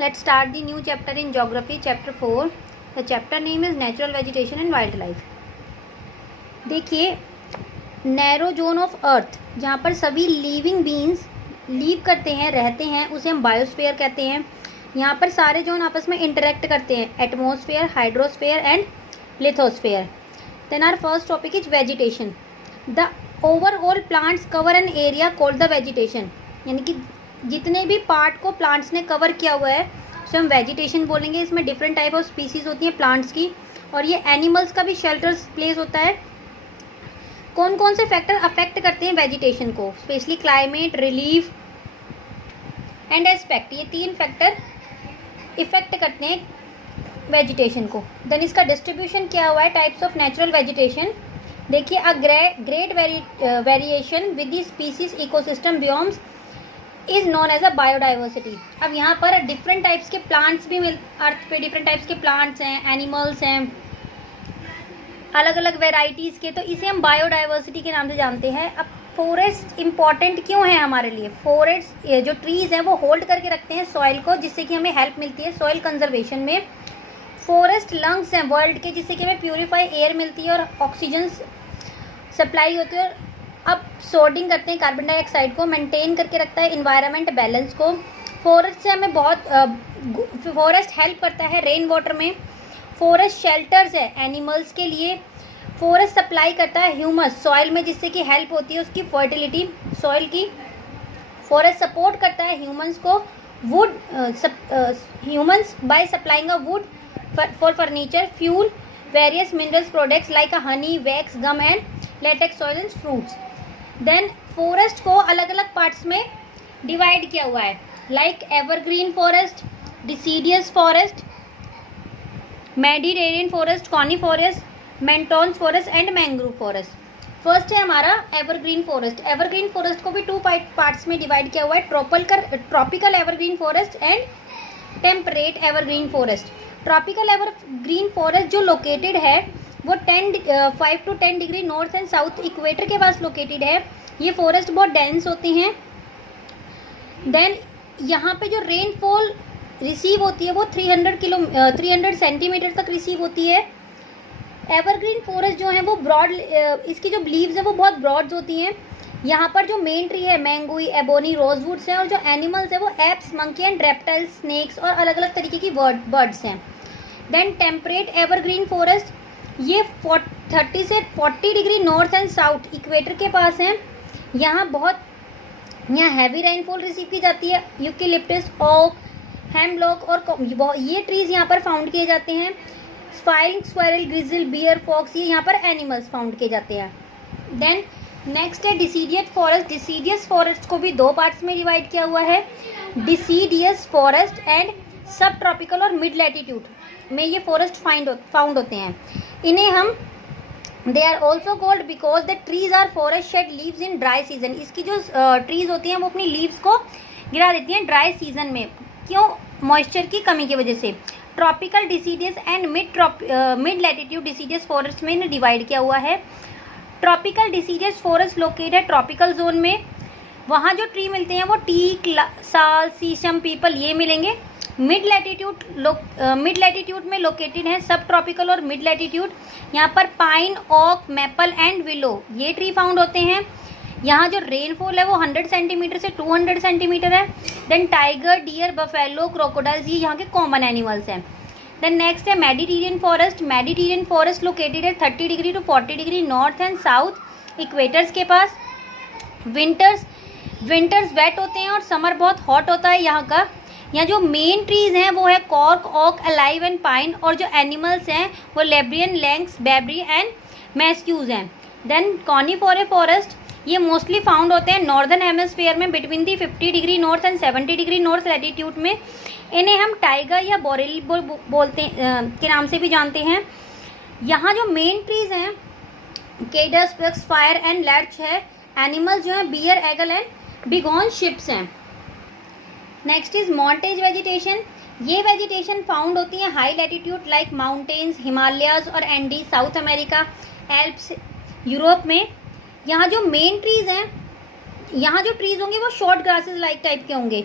Let's start the new chapter in geography, chapter 4. The chapter name is Natural Vegetation and Wildlife. देखिए, narrow zone of earth, जहाँ पर सभी living beings leave करते हैं, रहते हैं, उसे हम बायोस्फीयर कहते हैं. यहाँ पर सारे जोन आपस में इंटरेक्ट करते हैं, atmosphere, hydrosphere and lithosphere. Then our first topic is vegetation. The overall plants cover an area called the vegetation. यानी कि जितने भी पार्ट को प्लांट्स ने कवर किया हुआ है उसे हम वेजिटेशन बोलेंगे. इसमें डिफरेंट टाइप ऑफ स्पीसीज होती हैं प्लांट्स की, और ये एनिमल्स का भी शेल्टर प्लेस होता है. कौन कौन से फैक्टर अफेक्ट करते हैं वेजिटेशन को? Specially climate, relief and aspect. ये 3 फैक्टर इफेक्ट करते हैं वेजिटेशन को. देन इसका डिस्ट्रीब्यूशन क्या हुआ है? Types of natural vegetation. देखिए, a great variation with the species ecosystem biomes is known as a biodiversity. अब यहाँ पर डिफरेंट टाइप्स के प्लांट्स भी अर्थ पे डिफरेंट टाइप्स के प्लांट्स हैं, एनिमल्स हैं, अलग अलग वेराइटीज़ के, तो इसे हम बायोडाइवर्सिटी के नाम से जानते हैं. अब फॉरेस्ट इंपॉर्टेंट क्यों है हमारे लिए? फॉरेस्ट जो ट्रीज़ हैं वो होल्ड करके रखते हैं सॉइल को, जिससे कि हमें हेल्प मिलती है सॉइल कंजर्वेशन में. फॉरेस्ट लंग्स हैं वर्ल्ड के, जिससे कि हमें प्योरीफाई एयर मिलती है और ऑक्सीजन सप्लाई होती है. अब सोर्डिंग करते हैं कार्बन डाइऑक्साइड को, मेंटेन करके रखता है इन्वायरमेंट बैलेंस को. फॉरेस्ट से हमें फॉरेस्ट हेल्प करता है रेन वाटर में. फॉरेस्ट शेल्टर्स है एनिमल्स के लिए. फॉरेस्ट सप्लाई करता है ह्यूमस सॉइल में, जिससे कि हेल्प होती है उसकी फर्टिलिटी सॉइल की. फॉरेस्ट सपोर्ट करता है ह्यूमंस को wood humans by supplying a wood for furniture, fuel, various minerals products like honey, wax, gum and latex oil and fruits. Then forest को अलग अलग पार्ट्स में डिवाइड किया हुआ है, like evergreen forest, deciduous forest, Mediterranean forest, coniferous, montane forest and mangrove forest. First है हमारा evergreen forest. Evergreen forest को भी 2 पार्ट्स में डिवाइड किया हुआ है, tropical evergreen forest and temperate evergreen forest. Tropical evergreen forest जो लोकेटेड है वो 5 to 10 degree north and south equator के पास लोकेटेड है. ये फॉरेस्ट बहुत डेंस होती हैं. देन यहाँ पे जो रेनफॉल रिसीव होती है वो 300 सेंटीमीटर तक रिसीव होती है. एवरग्रीन फॉरेस्ट जो है वो ब्रॉड, इसकी जो लीव्स है वो बहुत ब्रॉड होती हैं. यहाँ पर जो मेन ट्री है मैंगोई, एबोनी, रोजवुड्स हैं, और जो एनिमल्स है वो apes, monkey and reptiles, snakes और अलग अलग तरीके की बर्ड्स हैं. देन टेम्परेट एवरग्रीन फॉरेस्ट, ये 30 से 40 degree north and south equator के पास हैं. यहाँ हैवी रेनफॉल रिसीव की जाती है. यूकेलिप्टस, ओक, हेमलॉक और ये ट्रीज़ यहाँ पर फाउंड किए जाते हैं. Spiring squirrel, grizzly, bear, fox, ये यहाँ पर एनिमल्स फाउंड किए जाते हैं. देन नेक्स्ट है डिसीडियस फॉरेस्ट. डिसीडियस फॉरेस्ट को भी 2 पार्ट्स में डिवाइड किया हुआ है, deciduous forest and sub tropical और मिड लैटिट्यूड में ये फॉरेस्ट फाउंड होते हैं. इन्हें हम they are also called because the trees are forest shed leaves in dry season. इसकी जो ट्रीज होती हैं वो अपनी लीव्स को गिरा देती हैं ड्राई सीजन में. क्यों? मॉइस्चर की कमी की वजह से. Tropical deciduous and mid latitude deciduous forest में इन्हें डिवाइड किया हुआ है. ट्रॉपिकल डिसीडियस फॉरेस्ट लोकेटेड है ट्रॉपिकल जोन में. वहाँ जो ट्री मिलते हैं वो टीक, साल, शीशम, पीपल, ये मिलेंगे. मिड लैटिट्यूड में लोकेटेड है सब ट्रॉपिकल और मिड लैटिट्यूड. यहाँ पर pine, oak, maple and willow, ये ट्री फाउंड होते हैं. यहाँ जो रेनफॉल है वो 100 सेंटीमीटर से 200 सेंटीमीटर है. Then tiger, deer, buffalo, crocodiles, ये यहाँ के कॉमन एनिमल्स हैं. देन नेक्स्ट है Mediterranean forest. Mediterranean forest located है 30 degree to 40 degree north and south equators के पास. विंटर्स वेट होते हैं और समर बहुत हॉट होता है यहाँ का. यहाँ जो मेन ट्रीज़ हैं वो है cork, oak, alive and pine, और जो एनिमल्स हैं वो लेब्रियन, लैंक्स, बेबरी एंड मैस्क्यूज हैं. देन कॉनिफोरस फॉरेस्ट, ये मोस्टली फाउंड होते हैं नॉर्दर्न हेमिस्फीयर में between the 50 degree north and 70 degree north latitude में. इन्हें हम टाइगर या बोरेली बोलते के नाम से भी जानते हैं. यहाँ जो मेन ट्रीज़ हैं केडस, स्पक्स, फायर एंड लैर्च है. एनिमल्स जो हैं bear, eagle and bighorn sheep हैं. Next is montane vegetation. ये वेजिटेशन फाउंड होती है high latitude like mountains, Himalayas और Andes, South America, Alps, Europe में. यहाँ जो मेन ट्रीज़ हैं, यहाँ जो ट्रीज़ होंगे वो शॉर्ट ग्रासेस लाइक टाइप के होंगे.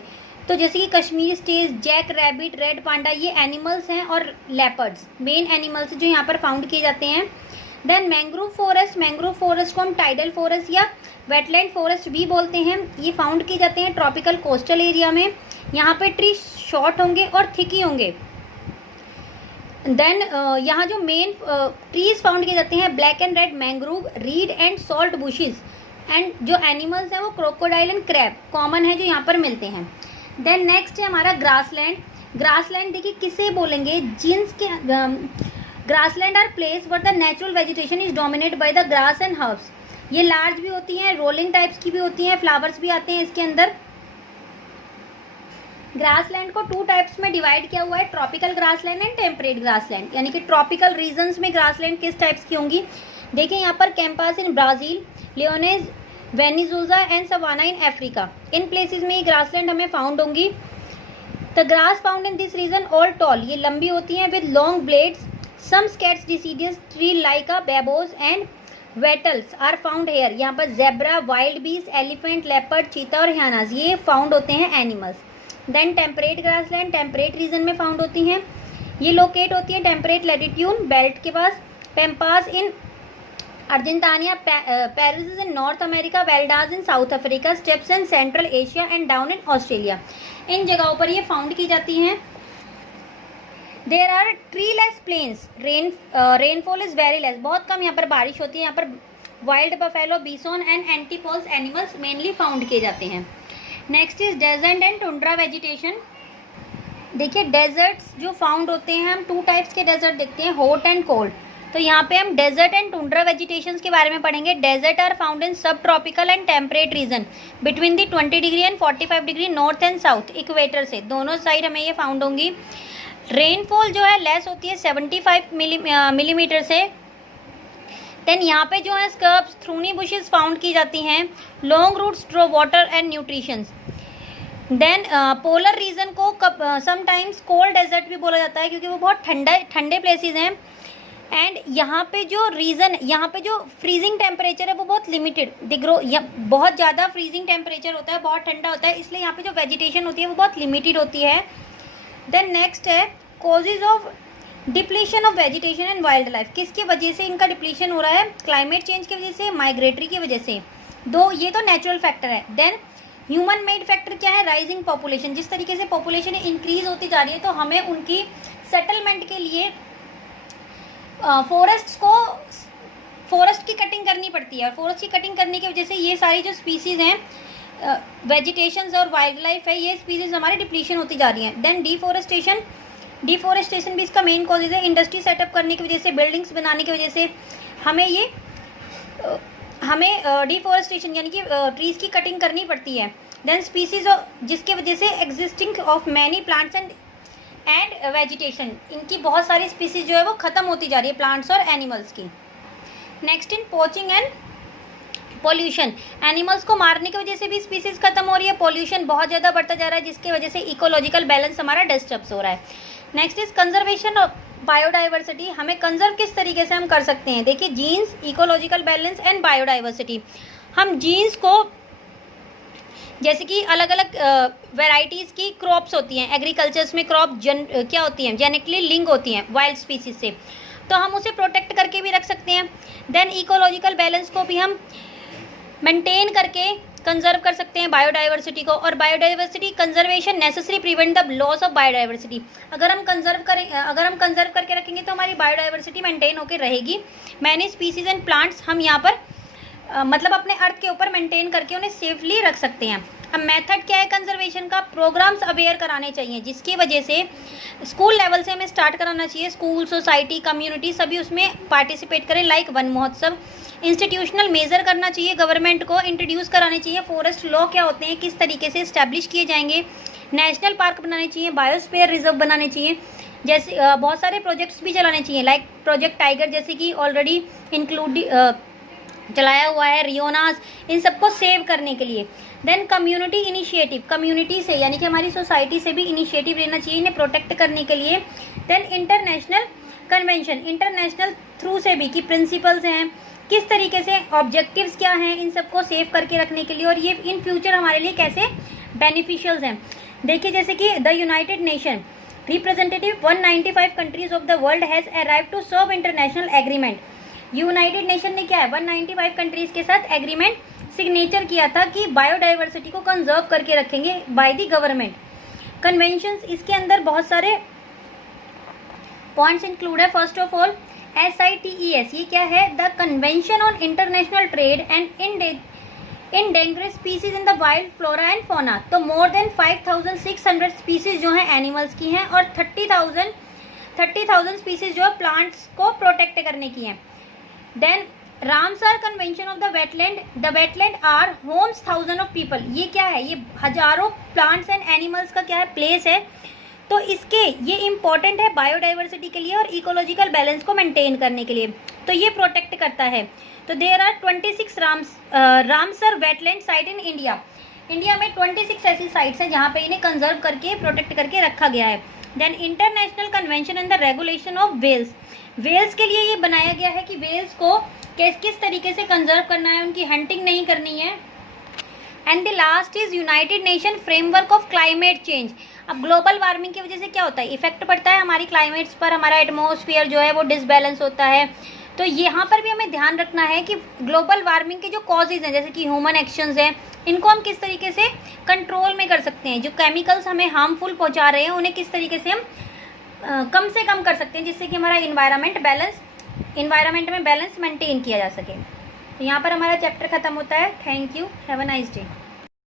तो जैसे कि Kashmiri stage, jack rabbit, red panda, ये एनिमल्स हैं, और लेपर्ड्स मेन एनिमल्स जो यहाँ पर फाउंड किए जाते हैं। देन मैंग्रोव फॉरेस्ट को हम टाइडल फॉरेस्ट या वेटलैंड फॉरेस्ट भी बोलते हैं। ये फाउंड किए जाते हैं ट्रॉपिकल कोस्टल एरिया में। यहाँ पे ट्री शॉर्ट होंगे और थिक ही होंगे। देन यहाँ जो मेन ट्रीज फाउंड किए जाते हैं, black and red mangrove, read and salt bushes, and जो एनिमल्स हैं वो क्रोकोडाइल एंड क्रैब कॉमन है जो यहाँ पर मिलते हैं। देन नेक्स्ट है हमारा ग्रासलैंड देखिए किसे बोलेंगे, जीन्स के grassland are place where the natural vegetation is dominate by the grass and herbs. ये लार्ज भी होती हैं, रोलिंग टाइप्स की भी होती हैं, फ्लावर्स भी आते हैं इसके अंदर। ग्रासलैंड को 2 टाइप्स में डिवाइड किया हुआ है, tropical grassland and temperate grassland. यानी कि ट्रॉपिकल रीजन्स में ग्रासलैंड किस टाइप्स की होंगी, देखिए यहाँ पर campos in Brazil, llanos, Venezuela and savanna in Africa, in places में ये ग्रासलैंड हमें फाउंड होंगी। The grass found in this region all tall, ये लंबी होती हैं with long blades, some skates deciduous tree like a baobabs and wattles are found here. यहाँ पर जेब्रा, वाइल्ड बीस, एलिफेंट, लेपर्ड, चीता और हियानास ये फाउंड होते हैं animals. Then temperate grassland temperate region में फाउंड होती हैं, ये लोकेट होती है टेम्परेट लैटिट्यूड बेल्ट के पास। Pampas in Argentina, prairies in North America, veldts in South Africa, steppes in Central Asia and down in Australia, इन जगहों पर ये फाउंड की जाती हैं। There are treeless plains, rainfall is very less, बहुत कम यहाँ पर बारिश होती है। यहाँ पर wild buffalo, bison and antelopes animals mainly found किए जाते हैं। Next is desert and tundra vegetation. देखिए डेजर्ट्स जो फाउंड होते हैं, हम 2 टाइप्स के डेजर्ट देखते हैं, हॉट एंड कोल्ड। तो यहाँ पे हम डेजर्ट एंड टुंड्रा वेजिटेशंस के बारे में पढ़ेंगे। डेजर्ट आर फाउंड इन सब tropical and temperate region between the 20 degree and 45 degree north and south, equator से दोनों साइड हमें ये फाउंड होंगी। रेनफॉल जो है लेस होती है 75 मिलीमीटर से। देन यहाँ पे जो है स्कर्ब्स, थ्रूनी बुशेस फाउंड की जाती हैं, long roots draw water and nutritions. Then polar region को समटाइम्स कोल्ड डेजर्ट भी बोला जाता है क्योंकि वो बहुत ठंडे प्लेसेस हैं। एंड यहाँ पे जो फ्रीजिंग टेम्परेचर है वो बहुत लिमिटेड, बहुत ज़्यादा फ्रीजिंग टेम्परेचर होता है, बहुत ठंडा होता है, इसलिए यहाँ पे जो वेजिटेशन होती है वो बहुत लिमिटेड होती है। देन नेक्स्ट है causes of depletion of vegetation and wild life, किसकी वजह से इनका डिप्लीशन हो रहा है, क्लाइमेट चेंज की वजह से, माइग्रेटरी की वजह से, ये तो नेचुरल फैक्टर है। देन ह्यूमन मेड फैक्टर क्या है, राइजिंग पॉपुलेशन, जिस तरीके से पॉपुलेशन इंक्रीज होती जा रही है तो हमें उनकी सेटलमेंट के लिए फॉरेस्ट की कटिंग करनी पड़ती है। फॉरेस्ट की कटिंग करने की वजह से ये सारी जो स्पीसीज हैं, वेजिटेशंस और वाइल्ड लाइफ है, ये स्पीसीज हमारी डिप्लीशन होती जा रही हैं। देन डिफॉरेस्टेशन भी इसका मेन कॉजेज है। इंडस्ट्री सेटअप करने की वजह से, बिल्डिंग्स बनाने की वजह से हमें डिफॉरेस्टेशन यानी कि ट्रीज़ की कटिंग करनी पड़ती है। देन स्पीसीज जिसकी वजह से existing of many plants and vegetation, इनकी बहुत सारी स्पीसीज जो है वो ख़त्म होती जा रही है, प्लांट्स और एनिमल्स की। Next in poaching and pollution, animals को मारने की वजह से भी स्पीसीज खत्म हो रही है, पोल्यूशन बहुत ज़्यादा बढ़ता जा रहा है जिसकी वजह से इकोलॉजिकल बैलेंस हमारा डिस्टर्ब हो रहा है। Next is conservation of biodiversity, हमें कंजर्व किस तरीके से हम कर सकते हैं, देखिए genes, ecological balance and biodiversity. हम जीन्स को जैसे कि अलग अलग वेराइटीज़ की क्रॉप्स होती हैं, एग्रीकल्चर्स में क्रॉप क्या होती हैं, जेनेटिकली लिंक होती हैं वाइल्ड स्पीसीज से, तो हम उसे प्रोटेक्ट करके भी रख सकते हैं। देन इकोलॉजिकल बैलेंस को भी हम मेंटेन करके कंजर्व कर सकते हैं बायोडाइवर्सिटी को, और biodiversity conservation necessary prevent the loss of biodiversity. अगर हम कंजर्व करके रखेंगे तो हमारी बायोडाइवर्सिटी मेंटेन होकर रहेगी। मैनी स्पीसीज एंड प्लांट्स हम यहाँ पर मतलब अपने अर्थ के ऊपर मेंटेन करके उन्हें सेफली रख सकते हैं। अब मेथड क्या है कंजर्वेशन का, प्रोग्राम्स अवेयर कराने चाहिए जिसकी वजह से स्कूल लेवल से हमें स्टार्ट कराना चाहिए, स्कूल, सोसाइटी, कम्युनिटी सभी उसमें पार्टिसिपेट करें, लाइक वन महोत्सव। इंस्टीट्यूशनल मेजर करना चाहिए, गवर्नमेंट को इंट्रोड्यूस कराने चाहिए, फॉरेस्ट लॉ क्या होते हैं, किस तरीके से इस्टेब्लिश किए जाएंगे, नेशनल पार्क बनाने चाहिए, बायोस्फीयर रिजर्व बनाने चाहिए, जैसे बहुत सारे प्रोजेक्ट्स भी चलाने चाहिए, लाइक प्रोजेक्ट टाइगर जैसे कि ऑलरेडी चलाया हुआ है, रियोनास, इन सबको सेव करने के लिए। देन कम्युनिटी इनिशिएटिव, कम्युनिटी से यानी कि हमारी सोसाइटी से भी इनिशिएटिव लेना चाहिए इन्हें प्रोटेक्ट करने के लिए। Then international convention, international through से भी कि प्रिंसिपल्स हैं, किस तरीके से ऑब्जेक्टिव्स क्या हैं, इन सबको सेव करके रखने के लिए, और ये इन फ्यूचर हमारे लिए कैसे बेनिफिशियल्स हैं। देखिए जैसे कि the united nation representative 195 countries of the world has arrive to serve international agreement. United nation ने क्या है 195 कंट्रीज के साथ एग्रीमेंट सिग्नेचर किया था कि बायोडाइवर्सिटी को कंजर्व करके रखेंगे बाय द गवर्नमेंट। कन्वेंशंस, इसके अंदर बहुत सारे पॉइंट्स इंक्लूड है। फर्स्ट ऑफ ऑल SITES, ये क्या है? The convention on international trade and endangered species in the wild flora and fauna. तो मोर देन 5600 स्पीसीज जो है एनिमल्स की हैं और 30,000 स्पीसीज जो है प्लांट्स को प्रोटेक्ट करने की हैं। Then Ramsar convention of the wetland are homes thousand of people. ये क्या है? ये हजारों प्लांट्स एंड एनिमल्स का क्या है? प्लेस है। तो इसके ये इम्पॉर्टेंट है बायोडाइवर्सिटी के लिए और इकोलॉजिकल बैलेंस को मेंटेन करने के लिए, तो ये प्रोटेक्ट करता है। तो there are 26 Ramsar wetland site in India. India में 26 ऐसी साइट्स हैं जहाँ पे इन्हें कंजर्व करके प्रोटेक्ट करके रखा गया है। Then international convention and the regulation of whales. Whales के लिए ये बनाया गया है कि वेल्स को किस तरीके से कंजर्व करना है, उनकी हंटिंग नहीं करनी है। And the last is United nation framework of climate change. अब ग्लोबल वार्मिंग की वजह से क्या होता है? इफेक्ट पड़ता है हमारी क्लाइमेट्स पर, हमारा एटमॉस्फेयर जो है वो डिसबैलेंस होता है। तो यहाँ पर भी हमें ध्यान रखना है कि ग्लोबल वार्मिंग के जो कॉजेज हैं जैसे कि ह्यूमन एक्शंस हैं, इनको हम किस तरीके से कंट्रोल में कर सकते हैं। जो केमिकल्स हमें हार्मफुल पहुँचा रहे हैं उन्हें किस तरीके से हम कम से कम कर सकते हैं, जिससे कि हमारा इन्वायरमेंट में बैलेंस मेंटेन किया जा सके। तो यहाँ पर हमारा चैप्टर खत्म होता है। Thank you, have a nice day.